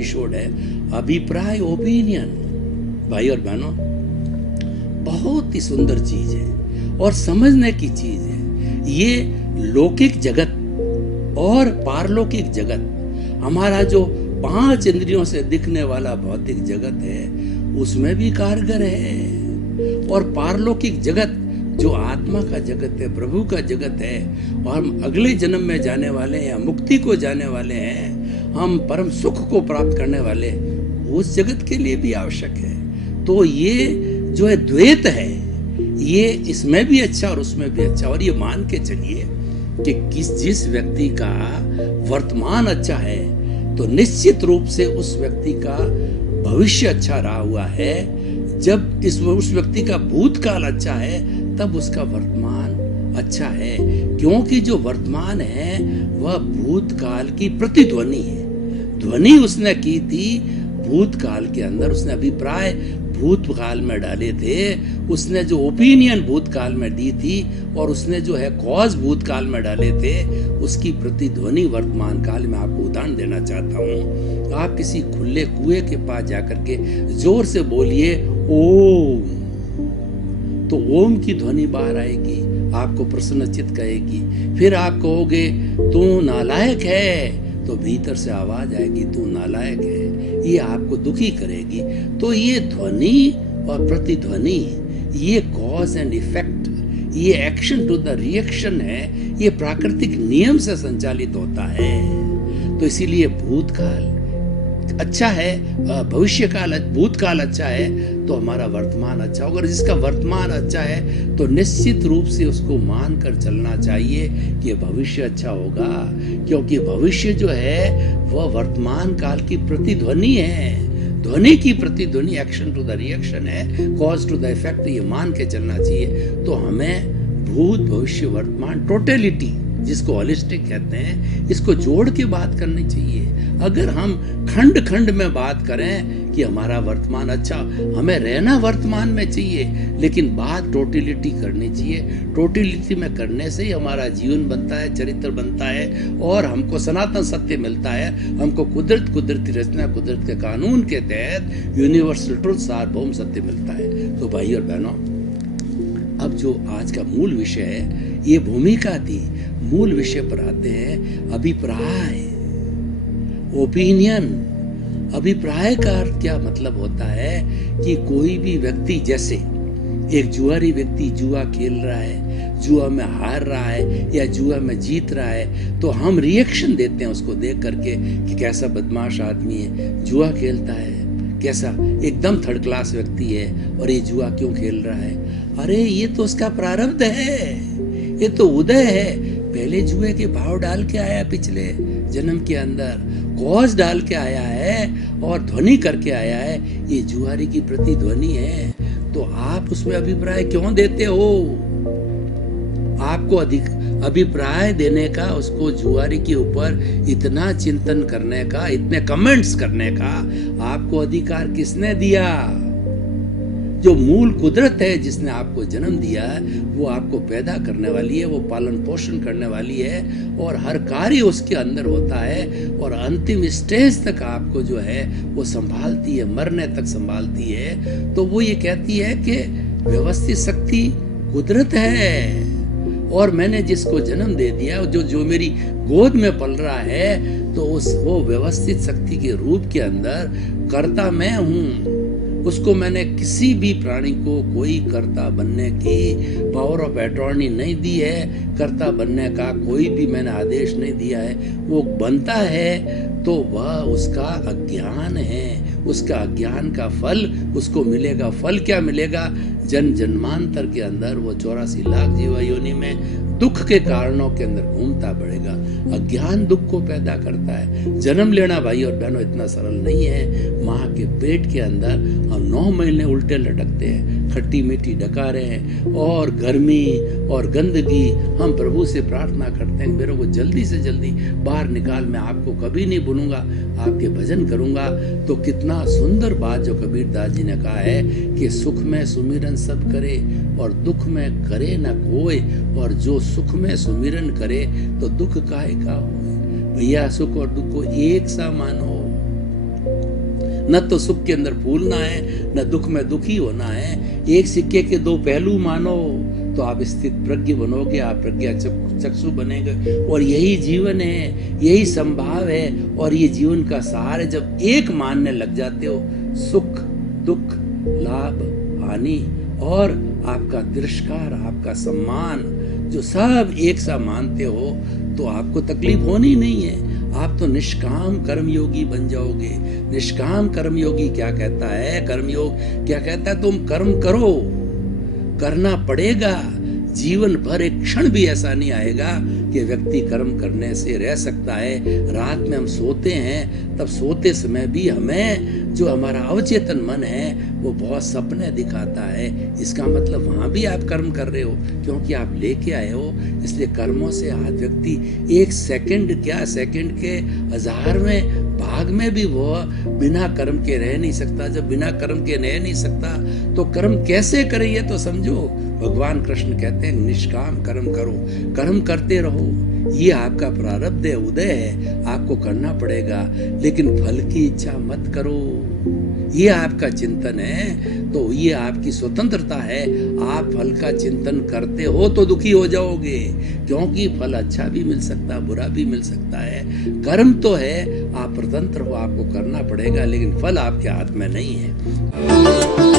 Episode है अभिप्राय, opinion. भाई और बहनों, बहुत ही सुंदर चीज है और समझने की चीज है। ये लौकिक जगत और पारलौकिक जगत, हमारा जो 5 इंद्रियों से दिखने वाला भौतिक जगत है, उसमें भी कारगर है। और पारलौकिक जगत जो आत्मा का जगत है, प्रभु का जगत है, और हम अगले जन्म में जाने वाले हैं, मुक्ति को जाने वाले हैं, हम परम सुख को प्राप्त करने वाले, उस जगत के लिए भी आवश्यक है। तो ये जो है द्वैत है, ये इसमें भी अच्छा और उसमें भी अच्छा। और ये मान के चलिए कि जिस व्यक्ति का वर्तमान अच्छा है, तो निश्चित रूप से उस व्यक्ति का भविष्य अच्छा रहा हुआ है। जब उस व्यक्ति का भूतकाल अच्छा है, तब उसका वर्तमान अच्छा है, क्योंकि जो वर्तमान है वह भूतकाल की प्रतिध्वनि है। ध्वनि उसने की थी भूतकाल के अंदर, उसने अभिप्राय भूतकाल में डाले थे, उसने जो ओपिनियन भूतकाल में दी थी, और उसने जो है कॉज भूतकाल में डाले थे, उसकी प्रतिध्वनि वर्तमान काल में। आपको उदाहरण देना चाहता हूँ, आप किसी खुले कुएं के पास जाकर के जोर से बोलिए ओम, तो ओम की ध्वनि बाहर आएगी, आपको प्रसन्नचित्त कहेगी। फिर आप कहोगे तू नालायक है, तो भीतर से आवाज आएगी तू नालायक है, ये आपको दुखी करेगी। तो ये ध्वनि और प्रतिध्वनि, ये कॉज एंड इफेक्ट, ये एक्शन टू द रिएक्शन है, ये प्राकृतिक नियम से संचालित होता है। तो इसीलिए भूतकाल अच्छा है, भविष्य काल, भूतकाल अच्छा है, तो हमारा वर्तमान अच्छा होगा। जिसका वर्तमान अच्छा है, तो निश्चित रूप से उसको मान कर चलना चाहिए कि भविष्य अच्छा होगा, क्योंकि भविष्य जो है वह वर्तमान काल की प्रतिध्वनि है। ध्वनि की प्रतिध्वनि, एक्शन टू द रिएक्शन है, कॉज टू द इफेक्ट, ये मान के चलना चाहिए। तो हमें भूत, भविष्य, वर्तमान, टोटलिटी जिसको होलिस्टिक कहते हैं, इसको जोड़ के बात करनी चाहिए। अगर हम खंड खंड में बात करें कि हमारा वर्तमान अच्छा, हमें रहना वर्तमान में चाहिए, लेकिन बात टोटलिटी करनी चाहिए। टोटलिटी में करने से ही हमारा जीवन बनता है, चरित्र बनता है, और हमको सनातन सत्य मिलता है। हमको कुदरती रचना, कुदरत के कानून के तहत यूनिवर्सल ट्रुथ, सार्वभौम सत्य मिलता है। तो भाई और बहनों, अब जो आज का मूल विषय है, ये भूमिका थी। मूल विषय पर आते हैं, अभिप्राय, ओपिनियन। अभिप्राय का अर्थ क्या मतलब होता है कि कोई भी व्यक्ति, जैसे एक जुआरी व्यक्ति जुआ खेल रहा है, जुआ में हार रहा है या जुआ में जीत रहा है, तो हम रिएक्शन देते हैं उसको देख करके कि कैसा बदमाश आदमी है, जुआ खेलता है, कैसा एकदम थर्ड क्लास व्यक्ति है, और ये जुआ क्यों खेल रहा है। अरे ये तो उसका प्रारब्ध है, ये तो उदय है। पहले जुए के भाव डाल के आया, पिछले जन्म के अंदर कॉज डाल के आया है और ध्वनि करके आया है। ये जुआरी की प्रतिध्वनि है। तो आप उसमें अभिप्राय क्यों देते हो? आपको अधिक अभिप्राय देने का, उसको जुआरी के ऊपर इतना चिंतन करने का, इतने कमेंट्स करने का आपको अधिकार किसने दिया? जो मूल कुदरत है, जिसने आपको जन्म दिया है, वो आपको पैदा करने वाली है, वो पालन पोषण करने वाली है, और हर कार्य उसके अंदर होता है, और अंतिम स्टेज तक आपको जो है वो संभालती है, मरने तक संभालती है। तो वो ये कहती है कि व्यवस्थित शक्ति कुदरत है, और मैंने जिसको जन्म दे दिया, जो मेरी गोद में पल रहा है, तो वो व्यवस्थित शक्ति के रूप के अंदर कर्ता मैं हूँ। उसको मैंने किसी भी प्राणी को कोई कर्ता बनने की पावर ऑफ अटॉर्नी नहीं दी है, कर्ता बनने का कोई भी मैंने आदेश नहीं दिया है। वो बनता है तो वह उसका अज्ञान है, उसका अज्ञान का फल उसको मिलेगा। फल क्या मिलेगा? जन्मांतर के अंदर वो 84 लाख जीवा योनि में दुख के कारणों के अंदर घूमता पड़ेगा। अज्ञान दुख को पैदा करता है। जन्म लेना भाई और बहनों इतना सरल नहीं है। माँ के पेट के अंदर हम 9 महीने उल्टे लटकते हैं, खट्टी मीठी डकारे हैं और गर्मी और गंदगी। हम प्रभु से प्रार्थना करते हैं, मेरे को जल्दी से जल्दी बाहर निकाल, मैं आपको कभी नहीं भूलूंगा, आपके भजन करूंगा। तो कितना सुंदर बात जो कबीर दास जी ने कहा है कि सुख में सुमिरन सब करे और दुख में करे न कोई, और जो सुख में सुमिरन करे तो दुख काहे का होए। भैया सुख और दुख को एक सा मानो। न तो सुख के अंदर फूलना है, न दुख में दुखी होना है। एक सिक्के के दो पहलू मानो तो आप स्थित प्रज्ञ बनोगे, आप प्रज्ञा चक्षु बनेंगे। और यही जीवन है, यही संभाव है, और ये जीवन का सार है। जब एक मानने लग जाते हो, सुख दुख लाभ हानि और आपका तिरस्कार, आपका सम्मान, जो सब एक सा मानते हो, तो आपको तकलीफ होनी नहीं है। आप तो निष्काम कर्मयोगी बन जाओगे। निष्काम कर्मयोगी क्या कहता है? कर्मयोग क्या कहता है? तुम कर्म करो, करना पड़ेगा। जीवन भर एक क्षण भी ऐसा नहीं आएगा कि व्यक्ति कर्म करने से रह सकता है। रात में हम सोते हैं, तब सोते समय भी हमें जो हमारा अवचेतन मन है वो बहुत सपने दिखाता है। इसका मतलब वहां भी आप कर्म कर रहे हो, क्योंकि आप लेके आए हो। इसलिए कर्मों से आज व्यक्ति एक सेकंड, क्या सेकंड के 1000वें भाग में भी वो बिना कर्म के रह नहीं सकता। जब बिना कर्म के रह नहीं सकता तो कर्म कैसे करे, ये तो समझो। भगवान कृष्ण कहते हैं निष्काम कर्म करो, कर्म करते रहो। ये आपका प्रारब्ध है, उदय है, आपको करना पड़ेगा, लेकिन फल की इच्छा मत करो। ये आपका चिंतन है, तो ये आपकी स्वतंत्रता है। आप फल का चिंतन करते हो तो दुखी हो जाओगे, क्योंकि फल अच्छा भी मिल सकता है, बुरा भी मिल सकता है। कर्म तो है, आप स्वतंत्र हो, आपको करना पड़ेगा, लेकिन फल आपके हाथ में नहीं है।